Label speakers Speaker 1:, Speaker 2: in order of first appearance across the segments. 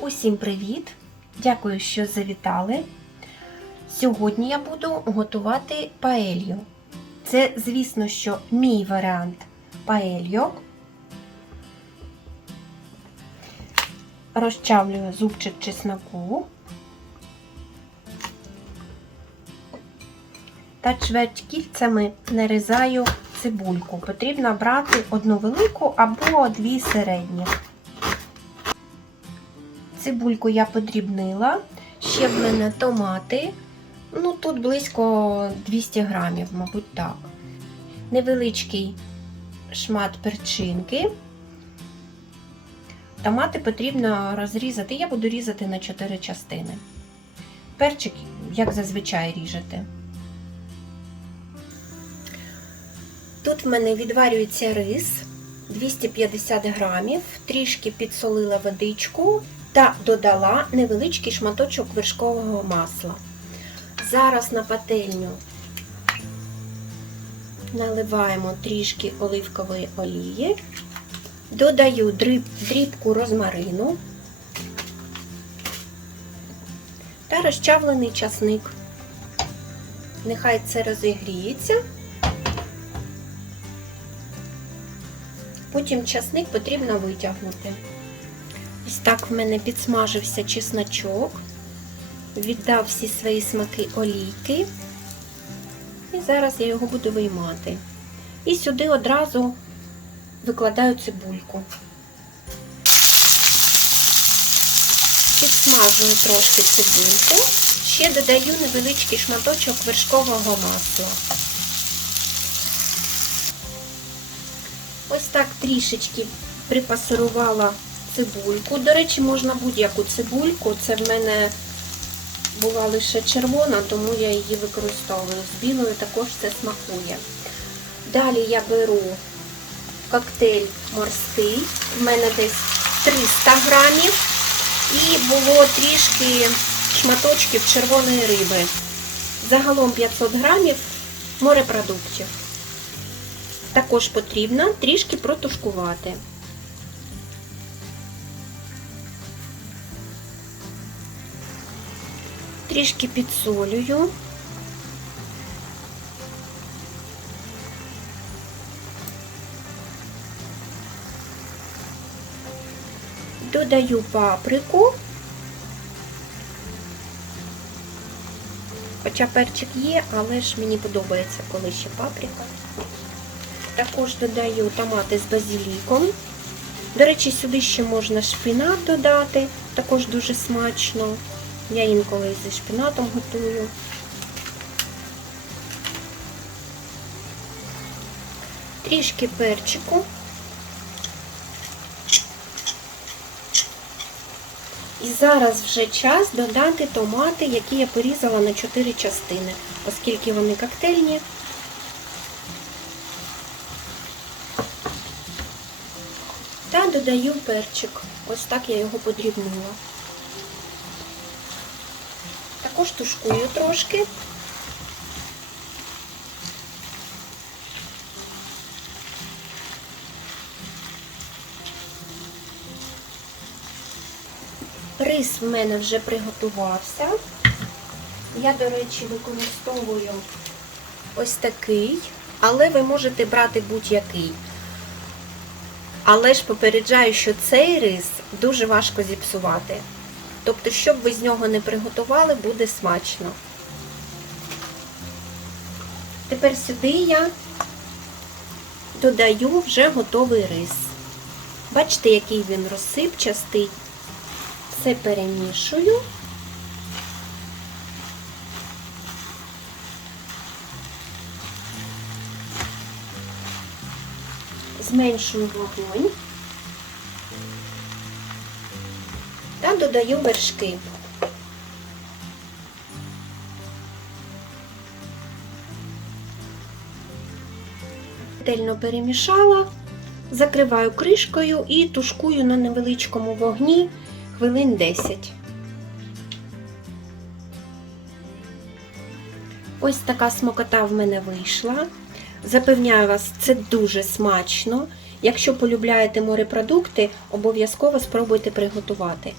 Speaker 1: Усім привіт! Дякую, що завітали. Сьогодні я буду готувати паелью. Це, звісно, що мій варіант паельо. Розчавлюю зубчик чесноку та чверть кільцями нарізаю цибульку. Потрібно брати одну велику або дві середні. Цибульку я подрібнила. Ще в мене томати. Ну, тут близько 200 грамів, мабуть, так. Невеличкий шмат перчинки. Томати потрібно розрізати. Я буду різати на 4 частини. Перчик, як зазвичай, ріжете. Тут в мене відварюється рис 250 грамів, трішки підсолила водичку та додала невеличкий шматочок вершкового масла. Зараз на пательню наливаємо трішки оливкової олії, додаю дрібку розмарину та розчавлений часник. Нехай це розігріється. Потім часник потрібно витягнути. Ось так в мене підсмажився чесночок, віддав всі свої смаки олійки. І зараз я його буду виймати. І сюди одразу викладаю цибульку. Підсмажую трошки цибульку, ще додаю невеличкий шматочок вершкового масла. Ось так трішечки припасирувала цибульку. До речі, можна будь-яку цибульку. Це в мене була лише червона, тому я її використовую. З білою також це смакує. Далі я беру коктейль морський. В мене десь 300 грамів. І було трішки шматочків червоної риби. Загалом 500 грамів морепродуктів. Також потрібно трішки протушкувати. Трішки підсолюю. Додаю паприку. Хоча перчик є, але ж мені подобається, коли ще паприка. Також додаю томати з базиліком. До речі, сюди ще можна шпінат додати, також дуже смачно. Я інколи зі шпінатом готую. Трішки перчику. І зараз вже час додати томати, які я порізала на 4 частини, оскільки вони коктейльні. Та додаю перчик. Ось так я його подрібнила. Також тушкую трошки. Рис в мене вже приготувався. Я, до речі, використовую ось такий, але ви можете брати будь-який. Але ж попереджаю, що цей рис дуже важко зіпсувати. Тобто, щоб ви з нього не приготували, буде смачно. Тепер сюди я додаю вже готовий рис. Бачите, який він розсипчастий. Все перемішую. Зменшую вогонь. Та додаю вершки. Ретельно перемішала, закриваю кришкою і тушкую на невеличкому вогні хвилин 10. Ось така смокота в мене вийшла. Запевняю вас, це дуже смачно. Якщо полюбляєте морепродукти, обов'язково спробуйте приготувати.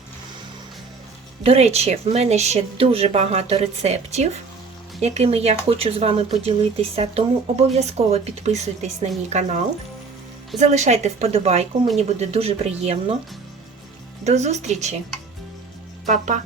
Speaker 1: До речі, в мене ще дуже багато рецептів, якими я хочу з вами поділитися, тому обов'язково підписуйтесь на мій канал. Залишайте вподобайку, мені буде дуже приємно. До зустрічі! Па-па!